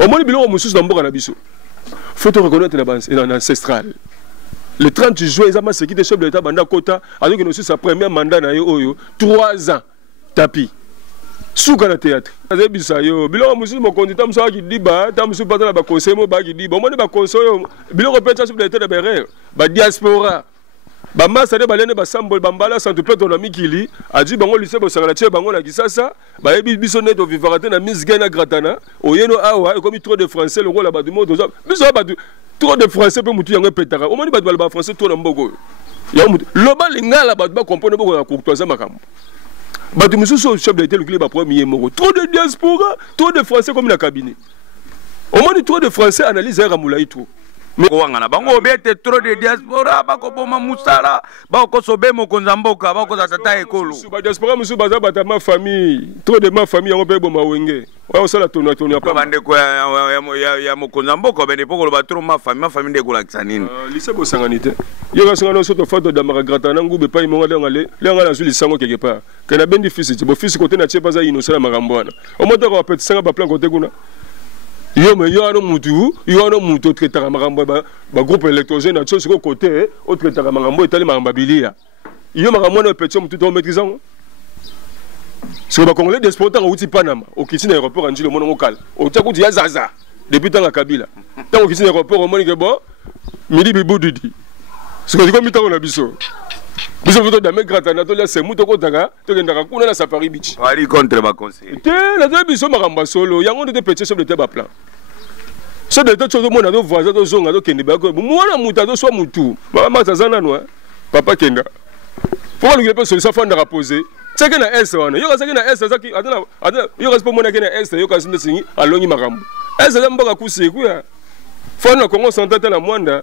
Au moins, biloko mususu na mboka na biso. Faut te reconnaître dans ancestral. Le 30 juin, Zama qui était chef de l'État Banda Kota, avec nous sa première mandat na yo 3 ans tapis. Souka na théâtre. Azé bisayo, biloko mususu mo kondita musa ki diba, ta mususu patala ba conseil mo ba ki diba. Au moins ba conseil, biloko pe chef de l'État de Bérer, ba diaspora. Ba masa de balene ba sambol bambala santu pe ton ami kili, a dit bango lycée bo sangala tie bango na kisasa, ba yebi biso net o vivaraté na Miss Gana Gratana, oyeno awa e comme trop de français le la ba du monde biso ba trop de français pe mutu yango petaka. Au moins ba ba français trop na mboko. Ya mutu loba lingala ba comprendre boko na courtoisie makambo. Ba tu mususu chef de l'État le club ba premier moko. Trop de diaspora, trop de français comme la cabinet. Au moins trop de français analyse ya Moulaï trop. Kowangana bango bete trop de diaspora bako boma musala bako sobe mokonza mboka bako tata ekolo ba diaspora musu baza bata ma famille trop de ma famille yango pe boma wenge wa osala tona pa bande ko ya mokonza mboka bende poko ba trop ma famille de kola kisanini lycée bo sanganité yo ka sangana soto fato da mara gratana ngube pa imonga ngale lenga na zuli sango quelque part kana bendi fils ti bo fils côté na tie pas za innocent marambwana o moto ko pete sanga ba plan côté kuna. Yo mais yo ano mutu traitera makambo ba groupe électrogène na tso siko côté au traitera makambo etali makambo bilia yo makambo na petit mutu to maîtrisant sur ba congolais d'exportant au Panama au kitine aéroport en le mono local au tsaku ya zaza depuis tant Kabila tant au kitine aéroport au monique bon midi bibududi ce que comme tant na biso biso to da me gratana to la se mutu ko daga to kendaka kuna na safari beach wali contre ba conseil te na to biso makambo solo yango de petit chef de tête ba plan. So de tout le monde a dos voisins dos zonga dos kendi ba ko moi na muta dos so mutu mama tazana no papa kenda pour le groupe sur sa fond de reposer c'est que na est wana yo ka na est ça qui adana yo ka mona que na est yo ka sinde singi alongi makambo est ça mboka kusiku ya fo na Congo central na mwanda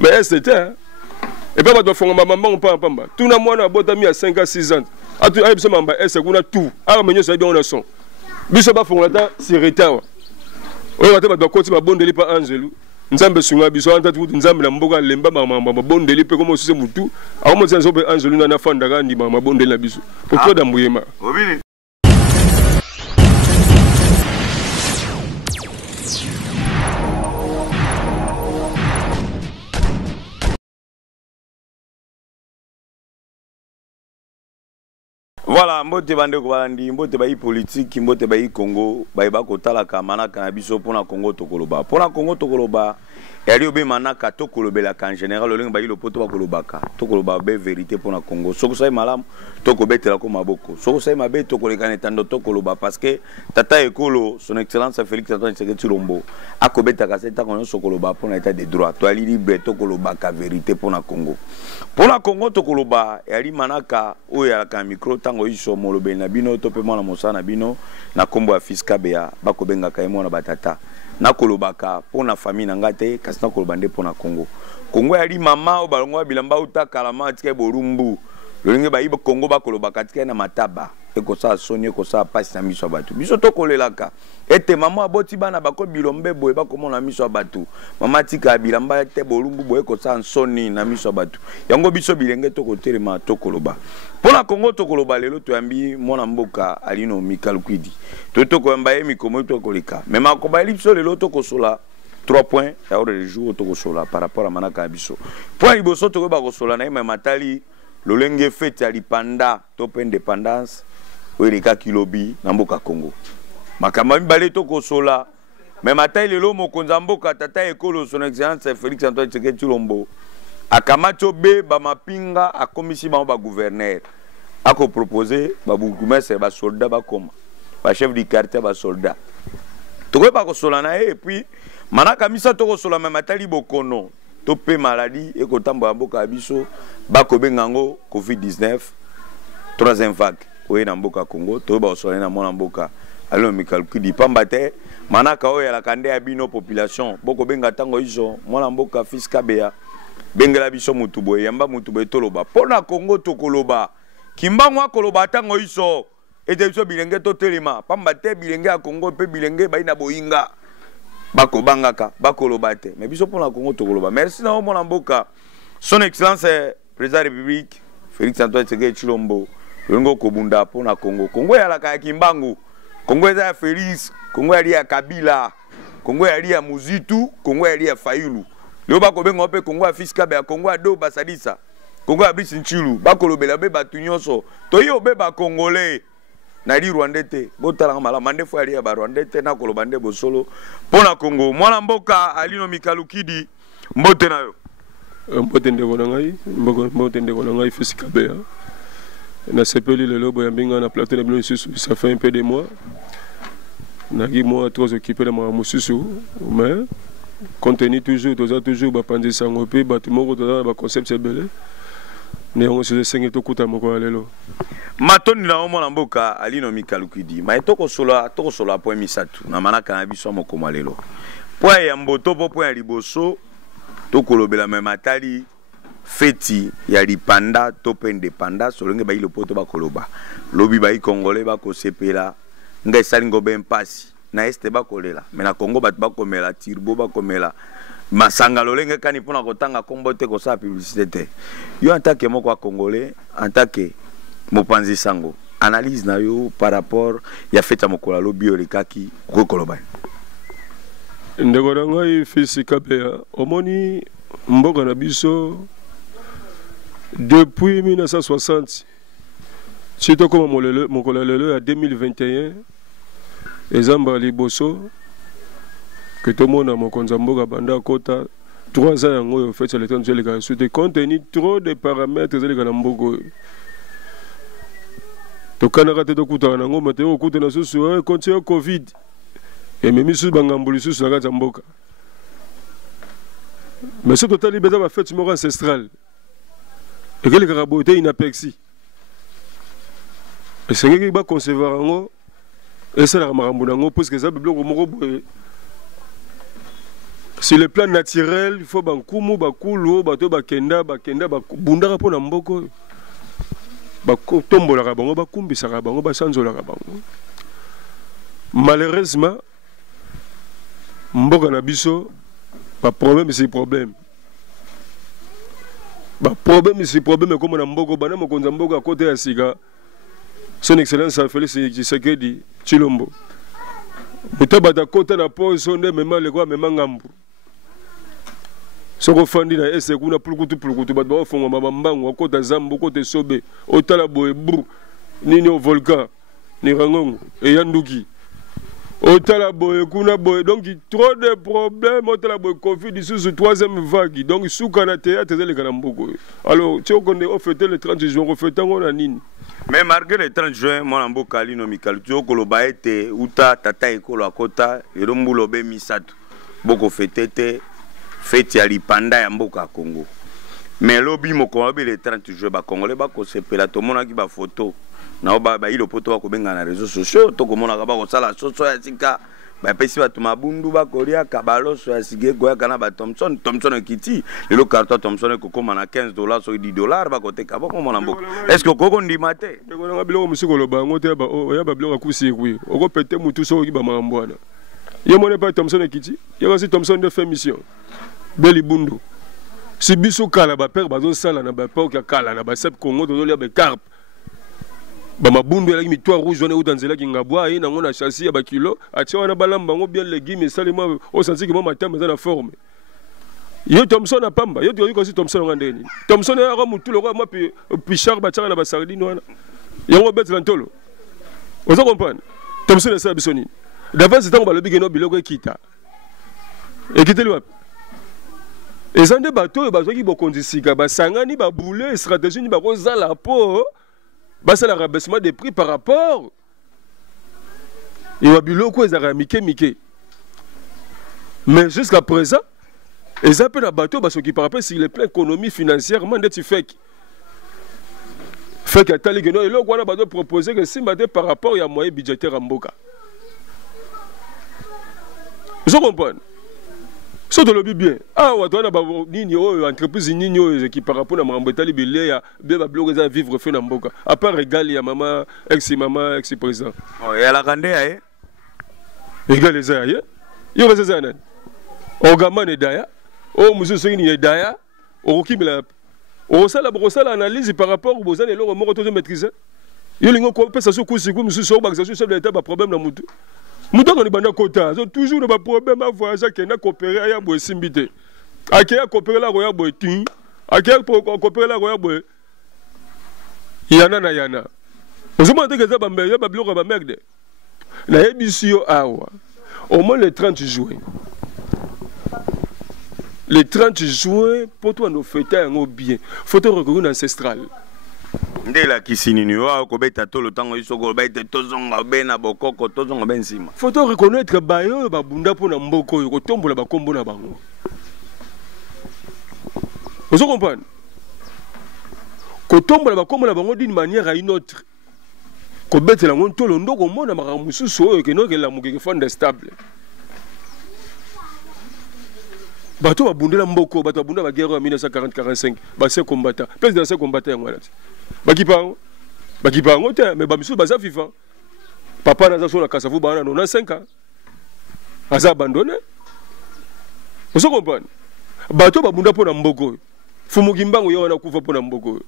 mais est c'était et pas ba fonga mama mpa pamba tout na mwana botami à 5 à 6 ans atu ay biso mamba est kuna tout ara menyo ça bien on a son biso ba fonga ta sireta oyo bate bato bakoti babondeli pa Angelu nzambe sunga biso anta tuti nzambe na mboka lemba mabondeli pe komo sise mutu akomo tsa nzobe Angelu na fandaka ndima mabondeli na biso pour da mbuyema obini. Voilà, mbote bande ko bandi mbote ba politique mbote ba Congo ba ko tala ka manaka na biso pona Congo tokoloba pona Congo tokoloba yali obe manaka tokolobela ka en général le ba ilo poto ba kolobaka tokoloba be vérité pona Congo soko sai malam tokobetela ko maboko soko sai mabe tokolekana tando tokoloba parce que tata ekolo son excellence Félix Antoine Tshisekedi Tshilombo akobeta ka seta kono sokoloba pona état de droit to ali libre tokoloba ka vérité pona Congo tokoloba yali manaka oya ka micro tango iso molobe na bino to pe mwana mosana bino na kombo ya fiska bea bakobenga ka mwana batata na kolobaka pona famille na ngate kasi na koloba nde pona Congo yali mama o balongwa bilamba utakala matike borumbu lolenge ba ibo Congo bakolobaka tike na mataba eko sa soni eko sa pasi na miso batu biso to kolelaka ete mama aboti bana bako bilombe boye bakomona miso batu mama tika bilamba te borumbu boye eko sa soni na miso batu yango biso bilenge to kotelema to koloba pona Congo to koloba lelo to yambi mona mboka alino Mikal Kwidi to koyamba ye mikomo to kolika mais makoba biso lelo to kosola 3 points ya ore le jour to kosola par rapport à manaka biso point iboso to ba kosola na yema matali lolenge fete ya lipanda to pe indépendance oireka kilobi na mboka Congo makamba mibale to kosola mais matai lelo mokonza mboka tata ekolo son excellence Félix Antoine Tshisekedi Tshilombo akamacho be ba mapinga akomisi ba gouverneur ako proposer ba bourgmestre ba soldat ba koma ba chef du quartier ba soldat to ko ba kosola na et puis manaka misa to kosola mais matali bokono to pe maladie et kotambo mboka biso ba ko bengango COVID-19 troisième vague oye na mboka Congo to ba kosola na mona mboka alors Mikal Kwidi pambate manaka oya la kande ya bino population boko benga tango iso mona mboka fiska bea bengela biso mutubo yamba mutubo toloba pona Congo tokoloba kimbangwa koloba tango iso ete biso bilenge to telema pambate bilenge ya Congo pe bilenge baina boyinga bako bangaka bakoloba te mais biso pona Congo tokoloba merci na mona mboka son excellence président de la République Félix Antoine Tshisekedi Tshilombo longo kobunda pona Congo ya la ka kimbangu Congo eza ya Félix Congo ya Kabila Congo yali ya Muzitu, Congo yali ya Fayulu. Leo bako bengo pe Congo ya Fiskabe ya Congo ya Do Basadisa. Congo ya Brice Nchilu, bako lobela be batu nyonso. To yo be ba Congolais. Na di Rwandete, botala mala mande fo yali ya ba Rwandete na kolobande bosolo. Pona Congo, mwana mboka Alino Mikalukidi, mbote na yo. Mbote ndeko na ngai, mbote ndeko na ngai Fiskabe. Na sepeli le lobo ya mbinga na plateau de blanc ça fait un peu de mois. Nagi moi trop occupé de ma mususu, mais compte tenu toujours ba pandi sango pe ba tumoko toza ba concept c'est belé. Ne on se sengi to kuta moko lelo. Matoni na omona mboka Alino Mikalukidi, ma to ko solo point misatu na manaka na biso moko malelo. Point ya mboto po point ya liboso to kolobela matali feti ya lipanda to pe indépendant solonge ba ilopoto ba koloba. Lobi ba Congolais ba ko sepela ngai salingo ben pasi na este ba kolela mais na Congo bat ba komela tirbo ba komela masanga lolenge kani pona kotanga kombo te ko sa publicité te yo en tant que moko congolais en tant que mopanzi sango analyse na yo par rapport ya feta mokola lobi olikaki ko koloba ndeko na ngai Fiskabe omoni mboka na biso depuis 1960 si to comme mokola lelo ya 2021 ezamba liboso que tout le monde a mon konzamboka banda kota 3 ans yango yo fait le temps de les sous compte tenu trop de paramètres les gars mboko to kana kate to kuta nango mateo kuta na susu continue covid et même sous bangambuli sous na mboka mais ce total libéda va fête mort ancestral et que les caraboté inapexi et c'est que ba concevoir ngo et ça la makambo nango parce que ça biloko moko boye sur le plan naturel il faut bankumu bakulu bato bakenda bundaka pona mboko batombolaka bango bakumbisaka bango basanzolaka bango malheureusement mboka na biso problème c'est problème comme na mboko bana mokonza mboka côté ya sika son excellence Félix Tshisekedi Tshilombo mutabata kota na pose sonde mema lekwa mema ngambu soko fandi na ese kuna pulukutu bato ba fonga mabambango kota zambo kota sobe otala boye bru nini au volcan ni rangongo et yanduki otala boye kuna boye donc trop de problèmes otala boye covid sous 3e vague donc souka na théâtre zele kana mboko alors tu connais on fêter le 30 juin on fêter ngona nini. Mais malgré le 30 juin, mon amboka Alino Mikalukidi koloba ete uta tata ekolo akota erombulo be misatu boko fetete fete ya lipanda ya mboka Congo. Mais lobi moko be le 30 juin ba Congolais ba ko sepela to mona ki ba photo na ba ilo poto ba ko benga na réseaux sociaux to ko mona ka ba ko sala soso ya sika ba pesi ba tumabundu ba kolia kabaloso ya sige goya kana ba Thompson kiti le carton Thompson ko koma na $15 so $10 ba kote ka ba mona mboka est-ce que koko ndima te ko na biloko musiko lo ba ngote ba o ya ba biloko kusi kwi oko pete mutu so ki ba mambwana ye mona pa Thompson kiti ye kasi Thompson de fait mission beli bundu si biso kala ba père bazo sala na ba père ka kala na ba sep Congo to lia ba carpe ba mabundu ya mi toit rouge on est dans zela kingabwa et na ngona chassis ya ba kilo atia wana balamba ngo bien légumes salima au sens que mama tamba na forme yo Thompson na pamba yo to ko si Thompson ngandeni Thompson ya ko mutu lo ko moi pichard ba tanga na ba sardine wana yango bet lantolo ozo comprendre Thompson sa bisoni d'avance tant ba lobi que no biloko ekita ekiteli wapi ezande bato bazaki bokondisika basangani ba bouler stratégie ni ba ko zala po basa la rabaissement des prix par rapport et wabiloko ezaka mike mais jusqu'à présent ils appellent à bateau parce qu'ils par rapport sur les plans économie financièrement d'être fake à tali que non et là on a bateau proposer que si bateau par rapport il y a moyen budgétaire en mboka vous comprenez so to lobi bien wato na ba nini oyo entreprise nini oyo qui par rapport na mambetali bilé ya be ba bloquer za vivre fait na mboka à part régal ya mama ex président ya la kande ya régal les ya yo va ça nan ogamane daya musu singini ya daya okimila osala analyse par rapport aux besoins et leur moko to maîtriser yo lingo ko pesa so kusiku musu so ba chef de l'état ba problème na mutu Mouton banda kota, toujours le problème à voyager qui n'a coopéré à Yabo Simbité. À qui a coopéré la Roya Boetin, à qui a coopéré la Roya Boe. Yana na yana. Vous avez demandé que ça va me bablo ba merde. La émission awa. Au moins le 30 juin. Le 30 juin, pour toi nous fêter un bien. Photo reconnu ancestral. Ndela kisinini wa ko beta to le tango isoko beta to zonga bena bokoko to zonga ben sima. Photo reconnaître bayo ba bunda pona mboko ko tombola ba kombo na bango. Vous comprenez? Ko tombola ba kombo na bango d'une manière à une autre. Ko beta la ngonto lo ndoko mona makamususu oyo ke no ke la mukeke fonde stable. Bato babundela mboko, bato babunda ba guerre en 1940-45, ba se combattant. Plus de ces combattants ngwana. Bakipango te, mais bamisu baza vivant. Papa naza so na kasavu bana 95 ans. Aza abandonné. Vous comprenez? Bato babunda pona mboko. Fumukimbango yo wana kufa pona mboko.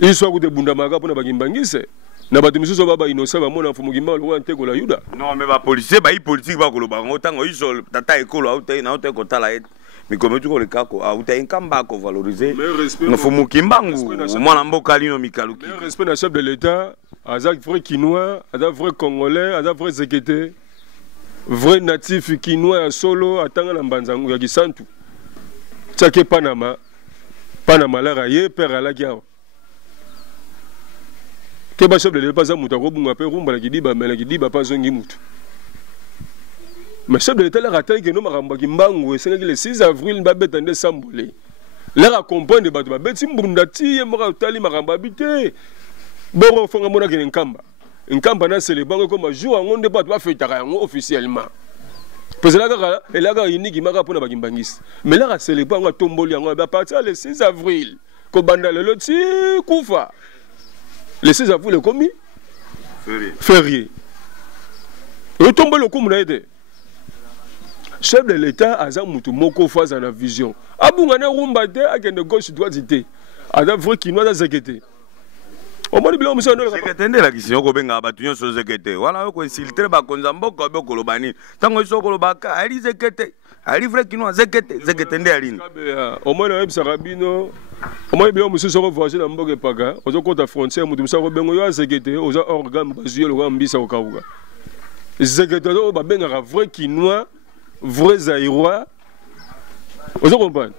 Iso akute bunda maka pona bakimbangise. Na bato misusu baba innocent ba mona fumukimbango lo nteko la Yuda. Non mais ba policier ba politique ba koloba ngotango iso tata ekolo auta na auta kotala et mais comme tu le cas quoi auta inkamba ko valoriser no fumukimbango mwana mboka lino mikaluki. Le respect na chef de l'état, azak vrai quinois, azak vrai congolais, azak vrai zekete. Vrai natif quinois solo atanga na mbanzangu ya kisantu. Tchake Panama. Panama la raye père ala kiao. Que ba chef de l'état za muta ko bunga pe rumba la kidiba mais la kidiba pas zongi mutu. Mais chef de l'état la raté que no maramba kimbangu senga le 6 avril ba betande sambole. La comprendre ba ba beti mbundati ye mora tali maramba bité. Boro fonga mona ke nkamba. Nkamba na célébrer comme jour ngonde ba ba fêtera officiellement. Parce que là elle a unique maka pona ba kimbangisi. Mais là célébrer nga tomboli nga ba partir le 6 avril. Ko banda le loti kufa. Le 6 avril, le commis férié. Et tombe le coup, chef de l'État, Azam Moutou Moko face à la vision. Aboungane Rumbate, à de gauche droite d'ité. Adam vrai qui nous a zéqueté. Au moins, il y a la question que ben abattu sur zéqueté. Voilà, on s'iltre ba konzambo ko be kolobani. Tango iso kolobaka, ali zéqueté. Ali vrai qui nous a zéqueté, zéqueté ndé au moins, on a Sarabino. Au moins, bien, monsieur sera voisin dans Mboge Paga. Aux autres côtés frontières, nous sommes bien à Zégueté, aux organes basés au Rambisa au Kaouga. Zégueté, on va bien un vrai Quinois, vrai Zaïrois. Vous comprenez?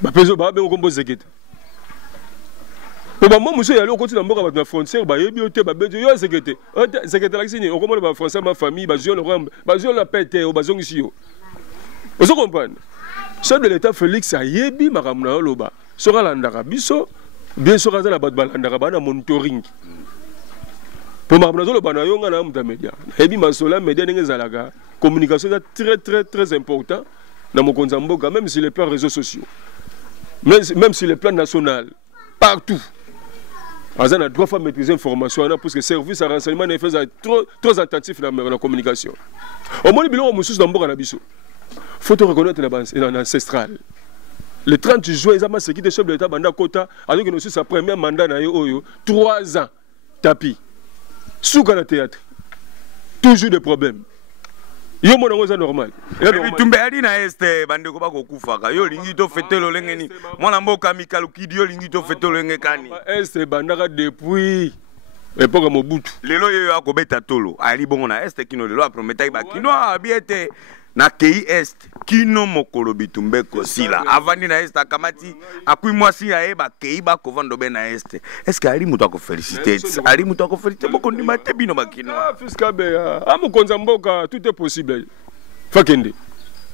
Bah, peso, bah, bien, on compose Zégueté. Pour moi, monsieur, il y a l'autre côté dans la frontière, bah, il y a bien, bah, bien, Zégueté. Zégueté, là, c'est on comprend, bah, français, ma famille, bah, je le rambe, bah, je la pète, au bazon ici. Vous comprenez? Chef de l'État Félix Ayebi, Maramna Loba. Sera l'andara biso, bien sûr, à la bande monitoring. Pour Maramna Loba, na yonga na muta média. Ebi masola média n'engezalaga. Communication est très important dans mon Konzamboga, même sur les plans réseaux sociaux, même sur les plans national, partout. Azana doit faire maîtriser l'information parce que service à renseignement n'est fait trop attentif dans la communication. Au moins, le bilan Moussous d'Amboga na biso. Faut reconnaître la base ancestrale. Le 30 juin, ils ont ce qui est chef de l'État Banda Kota, alors que nous sommes sa première mandat na yo 3 ans tapis. Sous le théâtre. Toujours des problèmes. Yo mon angoisse normal. Tumbe ali na este bande ko ba ko kufaka. Yo lingi to fete lo lengeni. Mwana mboka mikalu kidi yo lingi to fete lo lengekani. Este bandaka depuis époque Mobutu. Lelo yo akobeta tolo. Ali bongo na este kino lelo a prometai ba kino abiete. Na kei est kino mokolo bitumbe kosila avandi na est akamati akui mwasi ya eba kei ba kovando be na est est-ce que ali muto ko féliciter ali muto ko féliciter boko ndima te bino bakino fiska be amukonza mboka tout est possible fakende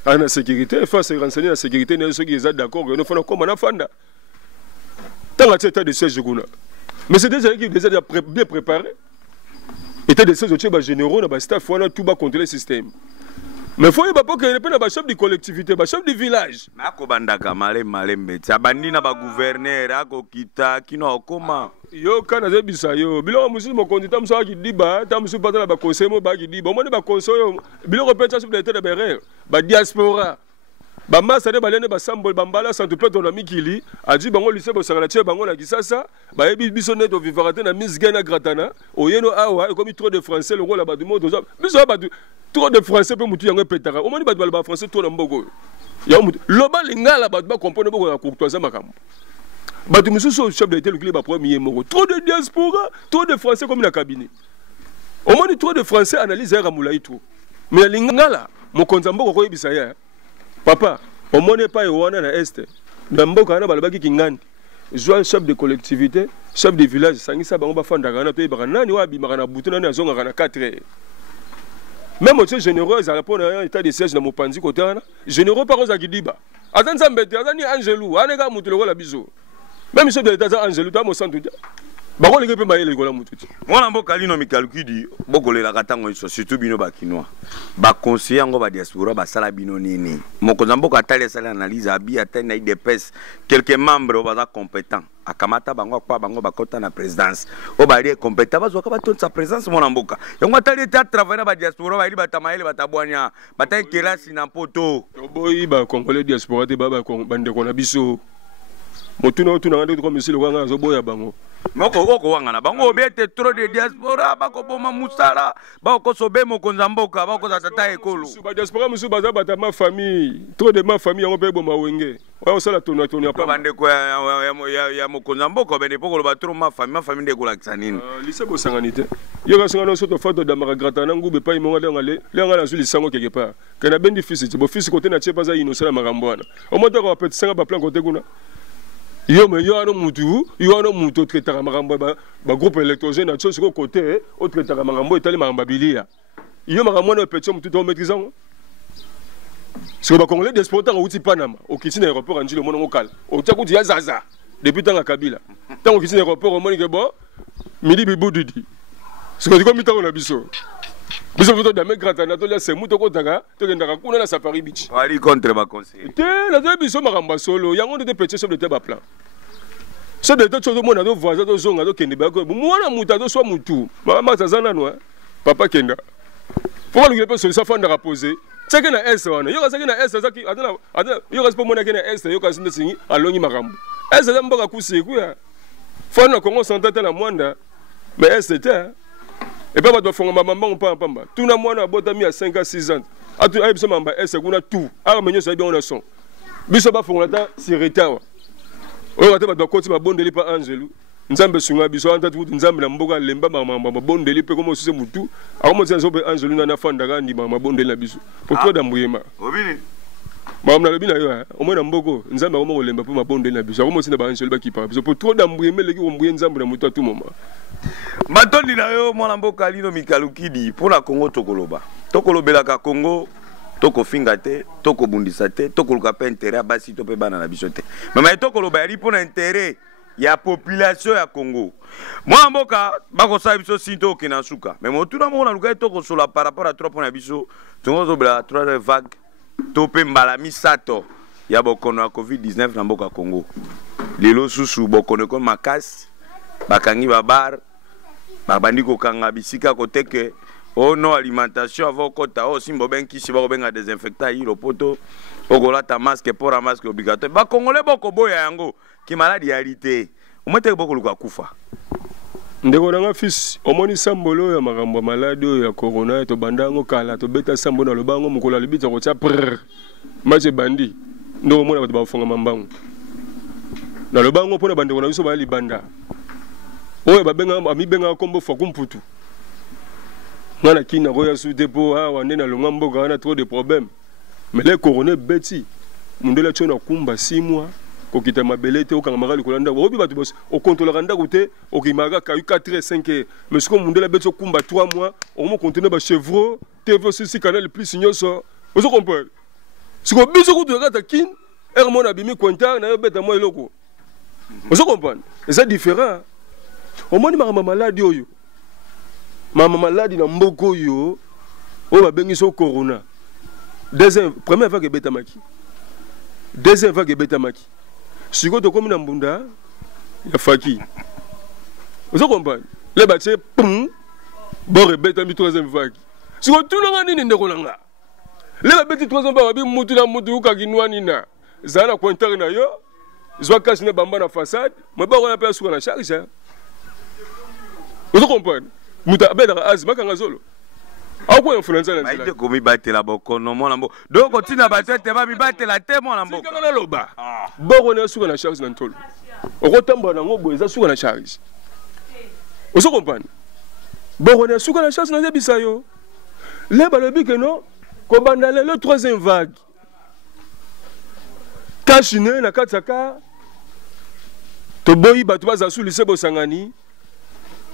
ana sécurité face renseigner la sécurité ne ceux qui sont d'accord que nous faisons comme na fanda tanga teta de siège kuna mais c'est déjà qui déjà bien préparé était de ces autres généraux na ba staff wana tout ba contrôler le système. Mais il faut que les chefs de collectivité, les chefs de village. Mais akobandaka malembe. Abandi na ba gouverneur akokita kino okoma. Yo kana zebisa yo. Bilo musu mo kondita musu akidiba, ta musu patala ba conseil mo ba kidiba. Mo ne ba conseil yo. Bilo repeta chef de l'état de Béret, ba diaspora. Bamba ça ne balene ba sambol bambala santo peto na mikili a dit bango lycée bosangala tie bango na kisasa ba yebi biso neto vivarate na Miss Gana Gratana oyeno awa comme trop de français le rôle ba du monde biso ba trop de français pe mutu yango petaka o moni ba ba français to na mboko ya mutu loba lingala ba comprendre boko na courtoisie makambo ba tu mususu chef de l'État ba premier moko trop de diaspora trop de français comme na cabinet o moni trop de français analyse ya mulai tout mais lingala mokonza mboko ko yebisa ya papa, au moins n'est pas Ewana na Est. Dans Mbokana, Balabaki Kingandi. Je chef de collectivité, chef de village, Sangisa Bamba Fandagana, Nani Wabi Marana Boutana, Nazonga 4 heures. Même au généreux, ils répondent à un état de siège dans mon panzi côté. Généreux par aux Agidiba. Attends, ça m'embête, Azani Angelou, Anega Moutelo la biso. Même chef de l'État Angelou, tu as mon sang tout. Bako les gars les gola mututi. Moi na kalino mi calculi boko le la katango iso surtout bino ba kinois. Ba conseiller ngo ba diaspora ba sala bino nini. Moko zamboka tali sala analyse abi atteindre des pes quelques membres ba compétents. Akamata bango kwa bango ba kota na présidence. O ba ri compétent ba zoka ba ton sa présence mon mboka. Yango tali ta travailler ba diaspora ba ri ba tamaele ba tabwanya. Ba ta kelasi na poto. Boyi ba congolais diaspora te ba bande ko na biso. Motuna otuna ngande ko misilo kwa ngazo boya bango. Moko oko wangana bango bete trop de diaspora bako boma musala bako sobe mokonza mboka bako za tata ekolo ba diaspora musu baza bata ma famille trop de ma famille yango pe boma wenge wa sala tona pa bande ko ya mokonza mboka bende poko ba trop ma famille de kola kisanini lycée bosanganité yo ka sangana soto foto da mara gratana ngube pa imonga le ngala zu lisango quelque part kana bendi fils bo fils côté na tie pas za innocent magambwana o moto ko pete sanga ba plan côté kuna yo me yo ano mutu traitera makambo ba groupe électrogène na chose ko côté au traitera makambo etali makambo bilia yo makambo na petit mutu to maîtrisant sur ba congolais diaspora au ti Panama au kiti na aéroport anjilo mono ngokala au tia kuti ya zaza depuis tanga Kabila tango kiti na aéroport au moni ke bon midi bibudidi siko diko mitako na biso biso foto da me gratana to la se muto ko taka to kendaka kuna na safari beach wali contre ba conseil te la to biso makambo solo yango de petit chef de te ba plan chef de te chodo mona do voisin to zonga to kende ba ko mwana muta to so mutu mama tazana no papa kenda faut le pe solution fanda ka poser teke na S wana yo ka seke na S zaki adana yo ka sipo mona ke na S yo ka sinde singi alongi makambo S za mboka kusiku ya fana Congo central na mwanda mais S c'était et pas de faire maman pamba tout na mwana abotami à 5 à 6 ans atu ay biso mamba ese kuna tout ara menyo sa bien on a son biso ba fonga ta sireta wa o ka te ba do koti ba bondeli pa Angelu nzambe sunga biso anta tu nzambe na mboka lemba mama bondeli pe comme sise mutu akomo tsenzo pe Angelu na fanda ka ndi mama bondeli na biso pour toi dambuyema obini mama na lebina yo o mona mboko nzambe akomo lemba pe mabondeli na biso akomo tsinda ba Angelu ba kipa biso pour toi dambuyema leki ko mbuye nzambe na mutu tout moment Matondi na yo mwana mboka lino mikalukidi pour la Congo tokoloba tokolobelaka Congo toko finga te toko bundisa te tokoluka pe intérêt basi to pe bana na biso te mais tokoloba yali pour intérêt ya population ya Congo mwana mboka bako sa biso sinto okina suka mais motuna mona luka toko sola par rapport à trois points na biso tongo bela trois vagues to pe mbala misato ya bokono ya COVID-19 na mboka Congo lelo susu bokono ko makasi bakangi babar babandi ko kanga bisika koteke oh non alimentation avant kota oh simbo benki si ba benga désinfectant yi lopoto okola ta masque pour un masque obligatoire ba congolais boko boya yango ki maladie réalité omete boko luka kufa ndeko nanga fils omoni sambolo ya makambo malade ya corona to bandango kala to beta sambo na lobango mukola libita ko tia prr mache bandi ndo mona bato ba fonga mambango na lobango pona bandeko na biso ba libanda oye babenga amibenga kombo fakumputu ngana kina roya sous dépôt awa ndena longa mboka wana trop de problèmes mais les coroner beti mundela tshona kumba 6 mois kokita mabelete okanga makali kolanda obi batu bos o contrôler ndako te okimaka ka 4 et 5 heures mais ce que mundela beti kumba 3 mois on mo contenir ba chevreau TV sur canal plus signoso vous comprenez ce que biso ko de kata kin er mona bimi konta na yo beta mo eloko vous comprenez c'est différent au moins ma maladie oyo mama maladie na mboko yo o ba bengi so corona deuxième première vague betamaki deuxième vague betamaki siko to komi na mbunda ya faki vous comprenez les batie pum bon rebeta mi troisième vague siko tout le monde ni ndeko nanga Les petits 3 ans, babi mutu na mutu kaginwa nina. Zana cointer na yo. Zwa cache ne bamba na façade. Mais ba on appelle sur la charge. Vous comprenez? Muta beda azma kanga zolo. Ako influencer na nzela. Baite komi batela bokono mona mbo. Donc continue batete ba mi batela te mona mbo. Kanga na loba. Boko na sur la charge na ntolo. Okotamba na ngobo eza sur la charge. Vous comprenez? Boko na sur la charge na zebisa yo. Le balobi que non. Kobanda le 3e vague. Kashine na kataka. To boyi batu baza sous lycée Bosangani.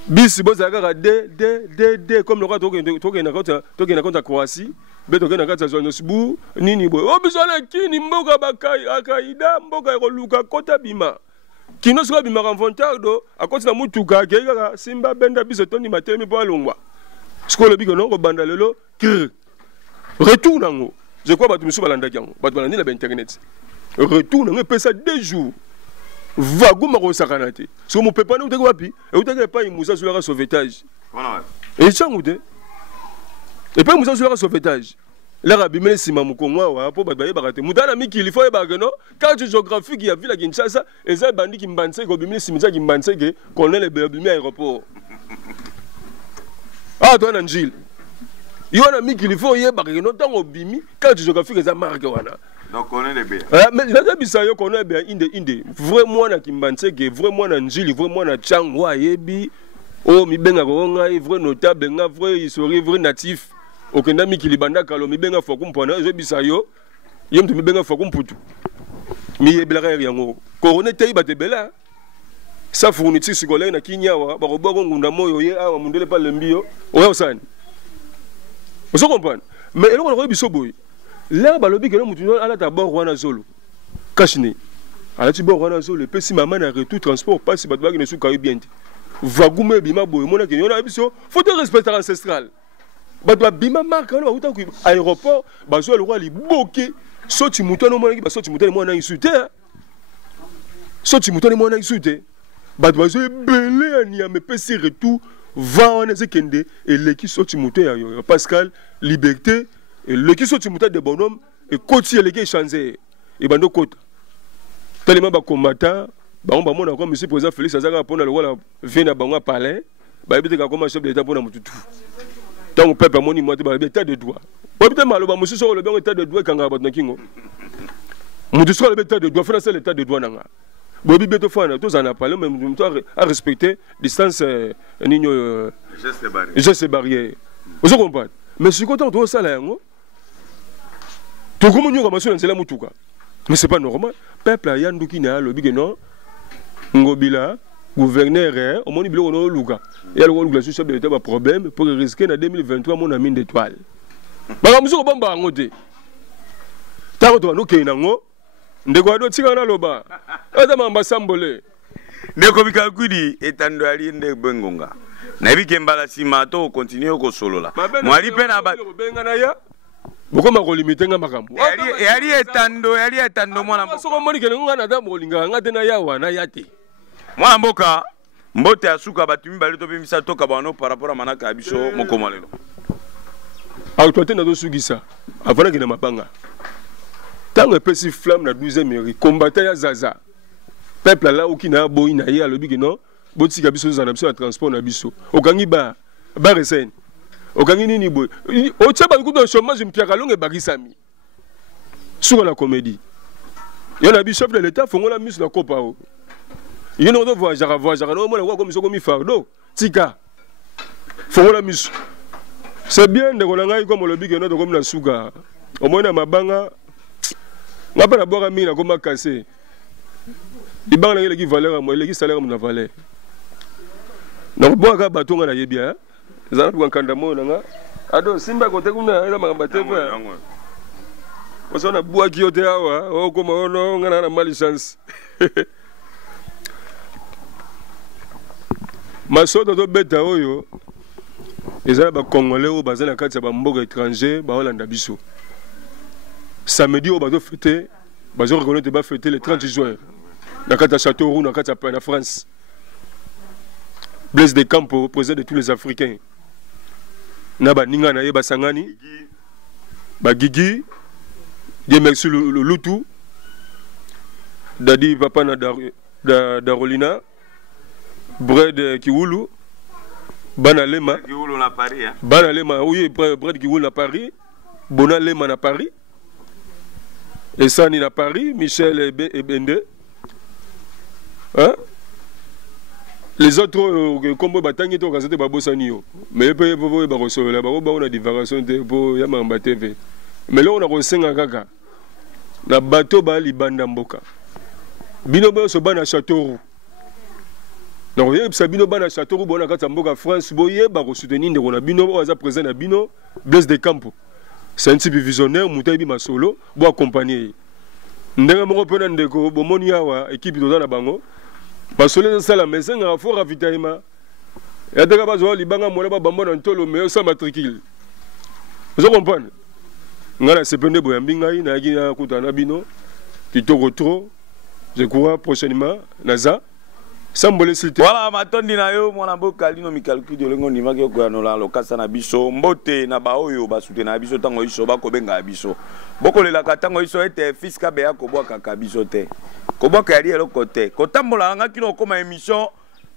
Bis bozaka de comme le roi toke na konta Croatie. Be toke na kataka Johannesburg nini boy. O bizala kini mboka bakai akaida mboka ekoluka kota bima. Kino soka bima rencontrado akoti na mutuka keka simba benda biso toni matemi po alongwa. Skolo biko non kobanda lelo kr. Retour nango. Je crois que tu me suis balandé yango. Bat balandi na internet. Retour nango pesa 2 jours. Va go mako sakanate. So mo pepa na uteke wapi? E uteke pa imusa sur la sauvetage. Voilà. Et changude. Et pa imusa sur la sauvetage. La rabimele sima mukongwa wa po bat baye bakate. Mutana miki il faut e bageno. Carte géographique ya ville Kinshasa, eza bandi ki mbanse ko bimele simisa ki mbanse ke colonel bimele aéroport. Ah toi Nanjil. Il y a un ami qui faut y aller, notamment au Bimi, quand tu joues fait marque wana. Donc on est bien. Mais là bisa yo connaît bien inde. Vraiment na kimbanse que vraiment na njili, vraiment na changwa yebi. Oh mi benga ko ngai vrai notable, nga vrai historique, vrai natif. Okenda mi kilibanda kalo mi benga fo kumpona, je bisa yo. Yem tu mi benga fo kumputu. Mi yebla yango. Corona tei ba te bela. Ça fournit sikole na kinyawa, ba ko boko ngunda moyo ye awa mundele pa lembio. Oyo sana. Vous comprenez? Mais il y a des choses. Là, il y a des gens qui ont des zolo. Kachine. Alors, tu as des zolo. Et si maman a retour transport, pas si tu as des choses qui bien. Vagoume, bima, boy, mon qui a des choses. Faut te respecter l'ancestral. Tu as bima marque, aéroport, tu as le roi, il bloqué. So tu moutonnes, so tu moutonnes, moi, on a insulté. So tu moutonnes, moi, on a insulté. Tu as belé, mais PC retour. Va en ezekende et l'équipe sorti monter Pascal Liberté et l'équipe sorti monter de bonhomme et côté l'équipe changer et bando côte tellement ba combattant ba on ba mona comme monsieur président Félix Azaka pour na le wala vient bango palais ba ebite ka comme chef de l'état pour na mututu tant peuple moni moi ba état de droit ba ebite malo ba monsieur so le bien état de droit kanga ba kingo mututu so le état de droit faire l'état de droit nanga Bobi beto fana tous en a parlé même à respecter distance geste barrière. Vous comprenez? Mais si content de ça là tout comme nous comme ça la mutuka. Mais c'est pas normal. Peuple a yanduki na lobi non ngobila gouverneur au moni bilo no luka. Il y a le chef de l'état pas problème pour risquer en 2023 mon ami d'étoile. Ba musuko bomba ngote. Tango to no kenango ndeko ado tika na loba ata mamba sambole ndeko bikakudi etando ali nde bengonga na bike mbala sima to continue ko solola mwali pe na ba benga na ya bokoma ko limiter nga makambo yali etando mwana mboka soko moni kele nga na da molinga nga te na ya wana ya te mwana mboka mbote asuka batumi bali to bimisa to kabano par rapport à manaka biso mokomalelo autorité na do sugisa avant que na mabanga. Tant que petit flamme na 12e mairie, combattant ya Zaza. Peuple là où qui n'a boy na ya lobi que non, boti kabiso za na biso na transport na biso. Okangi ba resen. Okangi nini boy. O tshaba ku do chômage mpiaka longe barisami. Sur la comédie. Yana bi chef de l'état fongola mis na kopa o. Yeno do voyager no mo na comme so comme fardo. Tika. Fongola mis. C'est bien de kolanga comme lobi que non de comme na suga. Au moins na mabanga nga pa na boka mingi na koma kase libanga na eleki valeur mo eleki salaire mo na valeur na boka bato nga na yebia ezala pour nkanda mo na nga ado simba kote kuna ela makamba te fa osona bwaki yote awa o koma ono nga na mali chance masoto to beta oyo ezala ba congolais o bazana kati ya ba mboka étranger ba Hollande biso. Samedi, on va fêter, on va fêter le 30 juin. Dans le Châteauroux, dans la France. Blaise de Campo, président de tous les Africains. Naba Ninga na Yeba Sangani. Gigi, Dieu merci le Lutu, Dadi Papa na Darolina, Bread Kiwulu, Banalema. Kiwulu na Paris, hein? Banalema, oui, Bread Kiwulu na Paris, Bonalema na Paris, et Sani na Paris, Michel Ebende. Hein? Les autres, comme Batangi, tu as dit Babosani, mais peu de choses, là-bas, on a des variations pour Yamamba TV. Mais là, on a reçu un gaga. La bateau Bali Bandamboka. Binobo se ban à Châteauroux. Donc, Sabino ban à Châteauroux, on a Katamboka France, Boye, Baro soutenir, on a Bino, on a présent à Bino, Blaise de Campo. C'est un type visionnaire, Moutaïbi Masolo, pour accompagner. Ndenge moko pena ndeko bomoni awa équipe toza na bango parce que ça la maison a fort ravitaillement ya daga bazo libanga mona ba bambo na ntolo mais ça matricule vous comprenez ngala sepende boyambi ngai na yaki na kutana bino kitoko trop je crois prochainement naza sambole s'il te voilà matondi na yo mwana mboka lino mikalku de lengo ndima ke ko no la lokasa na biso mbote na ba oyo ba soutenir na biso tango iso ba ko benga biso boko lela katango iso ete fiska be ya ko bwa kaka biso te ko bwa ka yeli côté ko tambola nga kino koma émission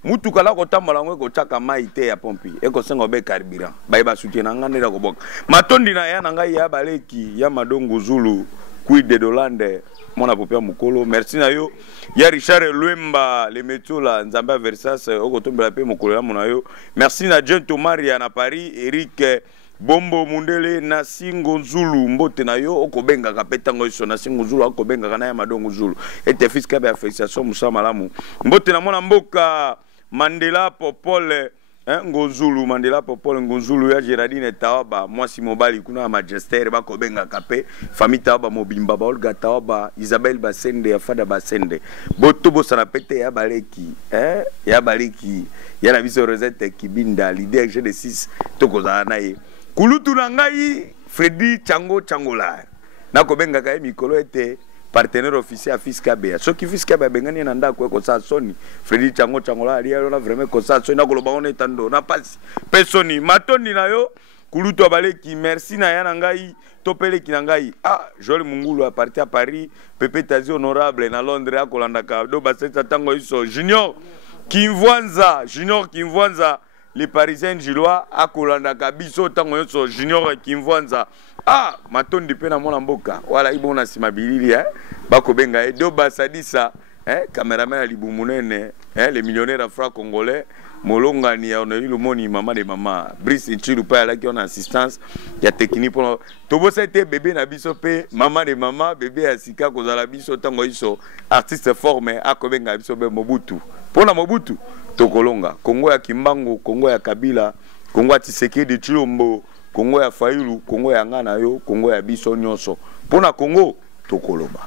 mutu kala ko tambola ngwe ko chaka mai te ya pompi e ko sengo be carburant ba soutenir nga ndela ko bwa matondi na ya ngai ya baleki ya madongo zulu quid de Dolande mona popia mukolo merci na yo ya Richard Luemba le metola nzamba Versas okotombela pe mukolo ya mona yo merci na Jean Tomaria na Paris Eric Bombo Mundele na Singo Zulu mbote na yo okobenga kapetango iso na Singo Zulu okobenga kana ya madongo Zulu ete fiska be affectation musa malamu mbote na mona mboka Mandela Popole Ngozulu Mandela Popole Ngozulu ya Gerardine Tawaba mwasi mobali kuna Majester bakobenga kape famille Tawaba Mobimba ba Olga Tawaba Isabelle Basende ya Fada Basende boto bosana pete ya baleki ya baleki ya na biso Rosette Kibinda leader G6 tokozana naye kulutu na ngai Freddy Changola nakobenga ka mikolo ete partenaire officiel à Fiskabea. Ce qui Fiskabea bengani na ndako ko sa soni. Freddy Changola ali na vraiment ko sa soni na ko ba on etando na pasi. Personi matoni na yo kuluto baleki merci na yana ngai topele kinangai. Ah, Joel Mungulu a parti à Paris, Pepe Tazi honorable na Londres a kolandaka do baseta tango iso Junior Kimvanza les Parisiens Gilois a kolandaka biso tango iso Junior Kimvanza. Ah, matondi pe na mona mboka. Wala ibona simabilili bakobenga do basadisa cameraman ali bumunene les millionnaires afro congolais molonga ni on a eu le moni maman de maman Brice Nchilu pa la qui on assistance ya technique pour tobo c'était bébé na biso pe maman de maman bébé asika ko za la biso tango iso artiste formé akobenga biso be Mobutu pona Mobutu tokolonga Kongo ya Kimbangu Kongo ya Kabila Kongo ya Tshisekedi Tshilombo Kongo ya Fayulu Kongo ya ngana yo Kongo ya biso nyonso pona Kongo tokoloba